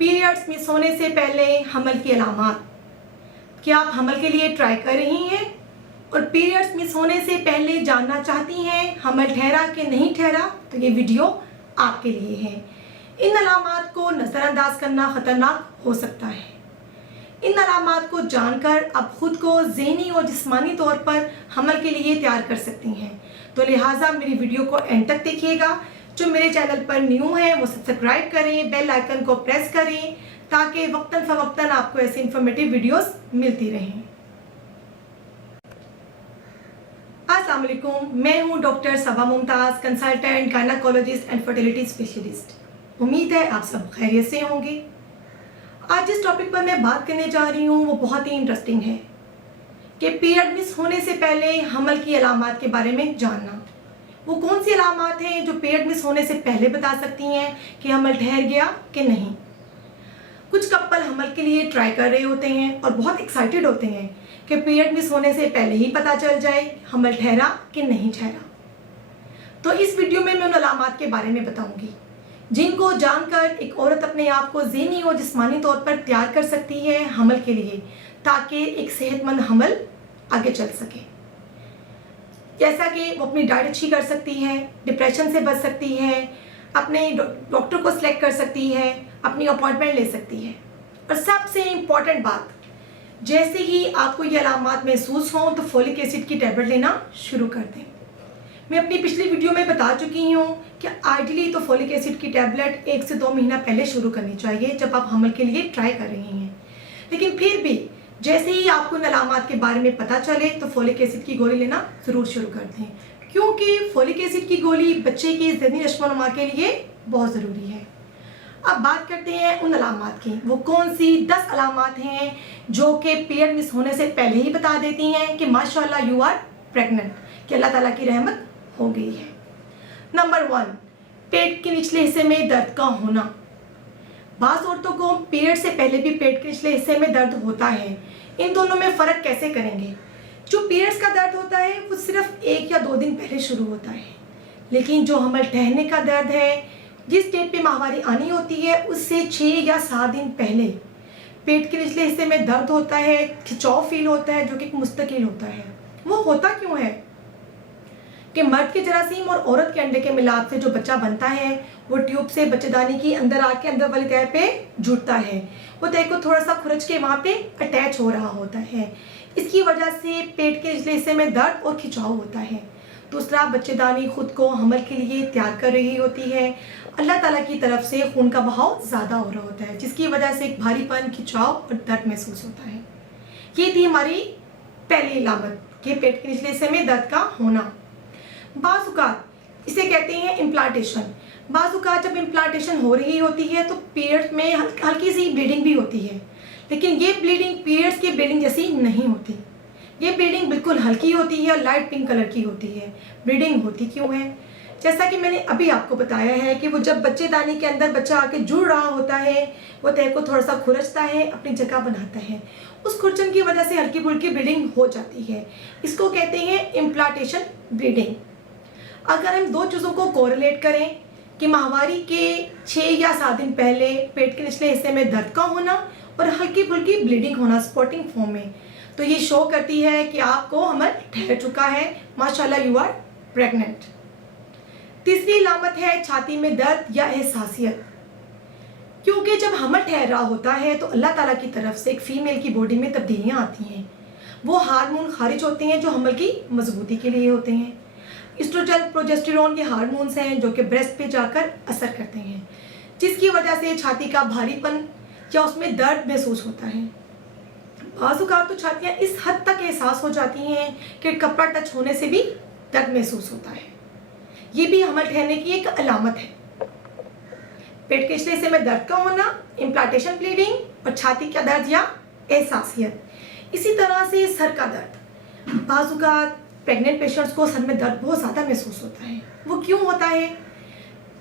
Periods miss होने से पहले हमल की अलामात। क्या आप हमल के लिए ट्राई कर रही हैं और पीरियड्स मिस होने से पहले जानना चाहती हैं हमल ठहरा कि नहीं ठहरा? तो ये वीडियो आपके लिए है। इन अलामात को नज़रअंदाज करना ख़तरनाक हो सकता है। इन अलामात को जानकर आप खुद को ज़हनी और जिस्मानी तौर पर हमल के लिए तैयार कर सकती हैं। तो लिहाजा मेरी वीडियो को एंड तक देखिएगा। जो मेरे चैनल पर न्यू है वो सब्सक्राइब करें, बेल आइकन को प्रेस करें ताकि वक्तन फ़वक्तन आपको ऐसी इंफॉर्मेटिव वीडियोस मिलती रहें। अस्सलाम वालेकुम, मैं हूँ doctor Saba Mumtaz, consultant gynaecologist and fertility specialist. उम्मीद है आप सब खैरियत से होंगे। आज जिस टॉपिक पर मैं बात करने जा रही हूँ वो बहुत ही इंटरेस्टिंग है कि पीरियड मिस होने से पहले हमल की अलामात के बारे में जानना। वो कौन सी अलामात हैं जो पीरियड मिस होने से पहले बता सकती हैं कि हमल ठहर गया कि नहीं। कुछ कपल हमल के लिए ट्राई कर रहे होते हैं और बहुत एक्साइटेड होते हैं कि पीरियड मिस होने से पहले ही पता चल जाए हमल ठहरा कि नहीं ठहरा। तो इस वीडियो में मैं उन अलामात के बारे में बताऊंगी जिनको जानकर एक औरत अपने आप को ज़हनी और जिस्मानी तौर पर तैयार कर सकती है हमल के लिए, ताकि एक सेहतमंद हमल आगे चल सके। जैसा कि वो अपनी डाइट अच्छी कर सकती है, डिप्रेशन से बच सकती है, अपने डॉक्टर को सिलेक्ट कर सकती है, अपनी अपॉइंटमेंट ले सकती है। और सबसे इम्पॉर्टेंट बात, जैसे ही आपको ये अलामात महसूस हों तो फोलिक एसिड की टैबलेट लेना शुरू कर दें। मैं अपनी पिछली वीडियो में बता चुकी हूँ कि आइडियली तो फोलिक एसिड की टैबलेट 1 से 2 महीना पहले शुरू करनी चाहिए जब आप हमल के लिए ट्राई कर रही हैं। लेकिन फिर भी जैसे ही आपको इन अलामात के बारे में पता चले तो फोलिक एसिड की गोली लेना ज़रूर शुरू कर दें, क्योंकि फोलिक एसिड की गोली बच्चे की ज़हनी नशोनुमा के लिए बहुत ज़रूरी है। अब बात करते हैं उन अलामात की। वो कौन सी 10 अलामात हैं जो कि पीरियड मिस होने से पहले ही बता देती हैं कि माशाल्लाह यू आर प्रेग्नेंट, कि अल्लाह ताला की रहमत हो गई है। नंबर 1, पेट के निचले हिस्से में दर्द का होना। बाज़ औरतों को पीरियड से पहले भी पेट के निचले हिस्से में दर्द होता है। इन दोनों में फ़र्क कैसे करेंगे? जो पीरियड्स का दर्द होता है वो सिर्फ 1 या 2 दिन पहले शुरू होता है, लेकिन जो हमल ठहरने का दर्द है, जिस डेट पे माहवारी आनी होती है उससे 6 या 7 दिन पहले पेट के निचले हिस्से में दर्द होता है, खिंचाव फील होता है जो कि मुस्तकिल होता है। वो होता क्यों है कि मर्द के जरासीम और औरत के अंडे के मिलाप से जो बच्चा बनता है वो ट्यूब से बच्चेदानी की अंदर आके अंदर वाली तह पे जुड़ता है। वो तह को थोड़ा सा खुरच के वहाँ पे अटैच हो रहा होता है। इसकी वजह से पेट के निचले हिस्से में दर्द और खिंचाव होता है। दूसरा, बच्चेदानी खुद को हमल के लिए तैयार कर रही होती है। अल्लाह ताला की तरफ से खून का बहाव ज़्यादा हो रहा होता है, जिसकी वजह से एक भारीपन, खिंचाव और दर्द महसूस होता है। ये थी हमारी पहली अलामत कि पेट के निचले हिस्से में दर्द का होना। बाज़ इसे कहते हैं इम्प्लांटेशन। बाज़ जब इम्प्लांटेशन हो रही होती है तो पीरियड्स में हल्की सी ब्लीडिंग भी होती है, लेकिन ये ब्लीडिंग पीरियड्स की ब्लीडिंग जैसी नहीं होती। ये ब्लीडिंग बिल्कुल हल्की होती है और लाइट पिंक कलर की होती है। ब्लीडिंग होती क्यों है? जैसा कि मैंने अभी आपको बताया है कि वो जब बच्चेदानी के अंदर बच्चा आके जुड़ रहा होता है, वो तह को थोड़ा सा खुरचता है, अपनी जगह बनाता है। उस खुरचन की वजह से हल्की फुल्की ब्लीडिंग हो जाती है। इसको कहते हैं इम्प्लांटेशन ब्लीडिंग। अगर हम 2 चीज़ों को कोरिलेट करें कि माहवारी के 6 या 7 दिन पहले पेट के निचले हिस्से में दर्द का होना और हल्की फुल्की ब्लीडिंग होना स्पॉटिंग फॉर्म में, तो ये शो करती है कि आपको हमल ठहर चुका है, माशाल्लाह यू आर प्रेग्नेंट। तीसरी अलामत है छाती में दर्द या एहसासियत। क्योंकि जब हमल ठहर रहा होता है तो अल्लाह ताला की तरफ से एक फीमेल की बॉडी में तब्दीलियाँ आती हैं। वो हार्मोन खारिज होते हैं जो हमल की मजबूती के लिए होते हैं। एस्ट्रोजन, प्रोजेस्टेरोन के हार्मोन्स हैं जो कि ब्रेस्ट पे जाकर असर करते हैं, जिसकी वजह से छाती का भारीपन या उसमें दर्द महसूस होता है। बाज़ औक़ात तो छातियाँ इस हद तक एहसास हो जाती हैं कि कपड़ा टच होने से भी दर्द महसूस होता है। ये भी हमल ठहरने की एक अलामत है। पेट के निचले हिस्से में दर्द का होना, इम्प्लांटेशन ब्लीडिंग और छाती का दर्द या एहसासियत। इसी तरह से सर का दर्द। बाज़ औक़ात प्रेग्नेंट पेशेंट्स को सर में दर्द बहुत ज़्यादा महसूस होता है। वो क्यों होता है?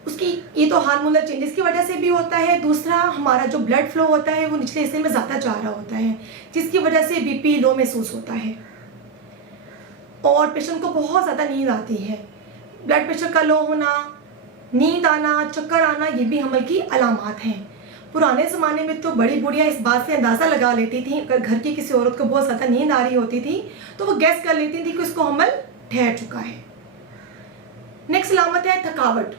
उसकी ये तो हार्मोनल चेंजेस की वजह से भी होता है। दूसरा, हमारा जो ब्लड फ्लो होता है वो निचले हिस्से में ज़्यादा जा रहा होता है, जिसकी वजह से बीपी लो महसूस होता है और पेशेंट को बहुत ज़्यादा नींद आती है। ब्लड प्रेशर का लो होना, नींद आना, चक्कर आना, ये भी हमल की अलामात हैं। पुराने ज़माने में तो बड़ी बुढ़ियाँ इस बात से अंदाज़ा लगा लेती थी, अगर घर की किसी औरत को बहुत ज़्यादा नींद आ रही होती थी तो वो गैस कर लेती थी कि उसको हमल ठहर चुका है। नेक्स्ट अलामत है थकावट।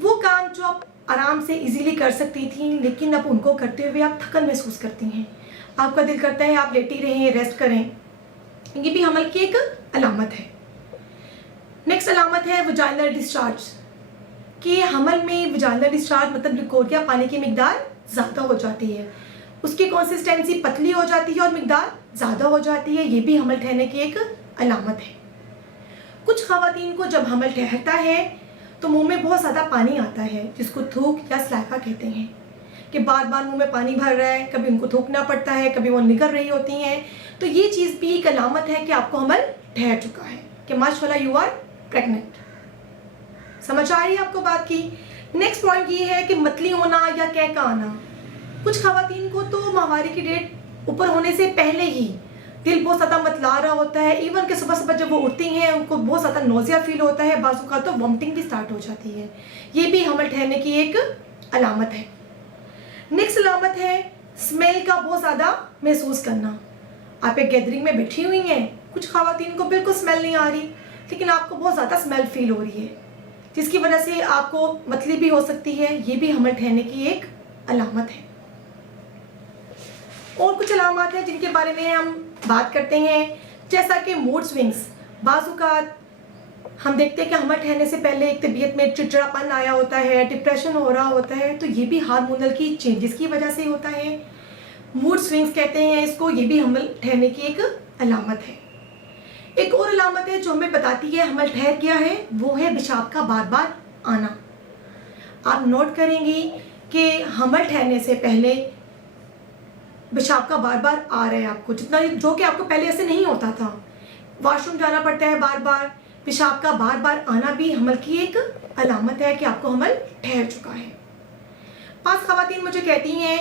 वो काम जो आप आराम से इजीली कर सकती थी, लेकिन अब उनको करते हुए आप थकन महसूस करती हैं, आपका दिल करता है आप लेटी रहें, रेस्ट करें। ये भी हमल की एक अलामत है। नेक्स्ट अलामत है वजाइनल डिस्चार्ज, कि हमल में वजाइनल डिस्चार्ज मतलब लिकोरिया पानी की मिकदार ज़्यादा हो जाती है, उसकी कंसिस्टेंसी पतली हो जाती है और मिकदार ज़्यादा हो जाती है। ये भी हमल ठहरने की एक अलामत है। कुछ ख़वातीन को जब हमल ठहरता है तो मुंह में बहुत ज़्यादा पानी आता है, जिसको थूक या स्लाइफा कहते हैं, कि बार बार मुंह में पानी भर रहा है, कभी उनको थूकना पड़ता है, कभी वो निकल रही होती हैं। तो ये चीज़ भी एक अलामत है कि आपको हमल ठहर चुका है, कि माशाल्लाह यू आर प्रेग्नेंट। समझ आ रही है आपको बात की। नेक्स्ट पॉइंट ये है कि मतली होना या कह का आना। कुछ ख़वातीन को तो माहवारी की डेट ऊपर होने से पहले ही दिल बहुत ज़्यादा मतला रहा होता है, इवन कि सुबह सुबह जब वो उठती हैं उनको बहुत ज़्यादा नोज़िया फील होता है, बाज़ू का तो वॉमिटिंग भी स्टार्ट हो जाती है। ये भी हमल ठहरने की एक अलामत है। नेक्स्ट अलामत है स्मेल का बहुत ज़्यादा महसूस करना। आप एक गैदरिंग में बैठी हुई हैं, कुछ ख़वातीन को बिल्कुल स्मेल नहीं आ रही, लेकिन आपको बहुत ज़्यादा स्मेल फील हो रही है, जिसकी वजह से आपको मतली भी हो सकती है। ये भी हमल ठहरने की एक अलामत है। और कुछ अलामत हैं जिनके बारे में हम बात करते हैं, जैसा कि मूड स्विंग्स। बाज़ हम देखते हैं कि हमल ठहरने से पहले एक तबीयत में चिड़चिड़ापन आया होता है, डिप्रेशन हो रहा होता है, तो ये भी हार्मोनल की चेंजेस की वजह से होता है। मूड स्विंग्स कहते हैं इसको, ये भी हमल ठहरने की एक अलामत है। एक और अलामत है जो हमें बताती है हमल ठहर गया है, वो है पेशाब का बार बार आना। आप नोट करेंगी कि हमल ठहरने से पहले पेशाब का बार बार आ रहा है आपको, जितना जो कि आपको पहले ऐसे नहीं होता था। वॉशरूम जाना पड़ता है बार बार, पेशाब का बार बार आना भी हमल की एक अलामत है कि आपको हमल ठहर चुका है। 5 ख़वातीन मुझे कहती हैं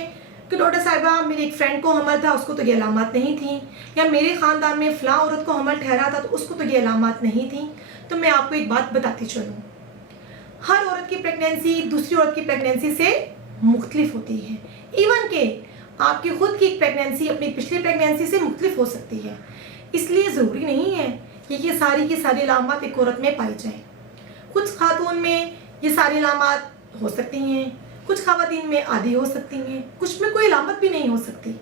कि डॉक्टर साहिबा मेरी एक फ्रेंड को हमल था, उसको तो ये अलामत नहीं थी, या मेरे ख़ानदान में फ़लाँ औरत को हमल ठहरा था तो उसको तो ये अलामत नहीं थी। तो मैं आपको एक बात बताती चलूँ, हर औरत की प्रेगनेंसी दूसरी औरत की प्रेगनेंसी से मुख्तलिफ होती है। इवन के आपकी खुद की प्रेगनेंसी अपनी पिछली प्रेगनेंसी से मुख्तलिफ हो सकती है। इसलिए ज़रूरी नहीं है कि ये सारी की सारी अलामत एक औरत में पाई जाएँ। कुछ खातून में ये सारी अलामत हो सकती हैं, कुछ ख़वातीन में आधी हो सकती हैं, कुछ में कोई अलामत भी नहीं हो सकती।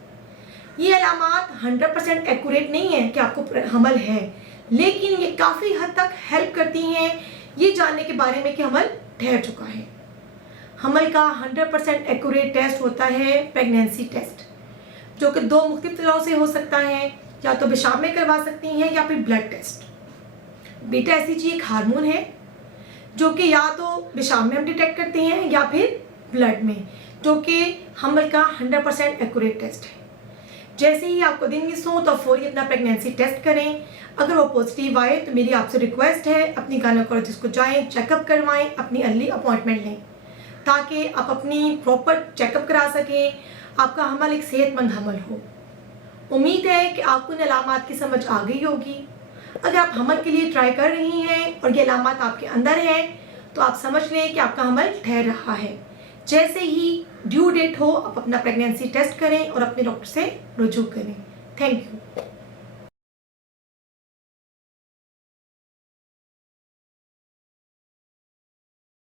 ये अलामत 100% एक्यूरेट नहीं है कि आपको हमल है, लेकिन ये काफ़ी हद तक हेल्प करती हैं ये जानने के बारे में कि हमल ठहर चुका है। हमल का 100% एक्यूरेट टेस्ट होता है प्रेगनेंसी टेस्ट, जो कि 2 मुख्तलिफ तरह से हो सकता है, या तो पेशाब में करवा सकती हैं या फिर ब्लड टेस्ट। बीटा एसीजी एक हार्मोन है जो कि या तो पेशाब में हम डिटेक्ट करते हैं या फिर ब्लड में, जो कि हमल का 100% एक्यूरेट टेस्ट है। जैसे ही आपको दिन मिस हो तो फौरी अपना प्रेगनेंसी टेस्ट करें। अगर वो पॉजिटिव आए तो मेरी आपसे रिक्वेस्ट है अपनी गायनेकोलॉजिस्ट को जाएं, चेकअप करवाएं, अपनी अर्ली अपॉइंटमेंट लें, ताकि आप अपनी प्रॉपर चेकअप करा सकें, आपका हमल एक सेहतमंद हमल हो। उम्मीद है कि आपको इन अलामात की समझ आ गई होगी। अगर आप हमल के लिए ट्राई कर रही हैं और ये अलामात आपके अंदर हैं तो आप समझ लें कि आपका हमल ठहर रहा है। जैसे ही ड्यू डेट हो आप अपना प्रेगनेंसी टेस्ट करें और अपने डॉक्टर से रुजू करें। Thank you.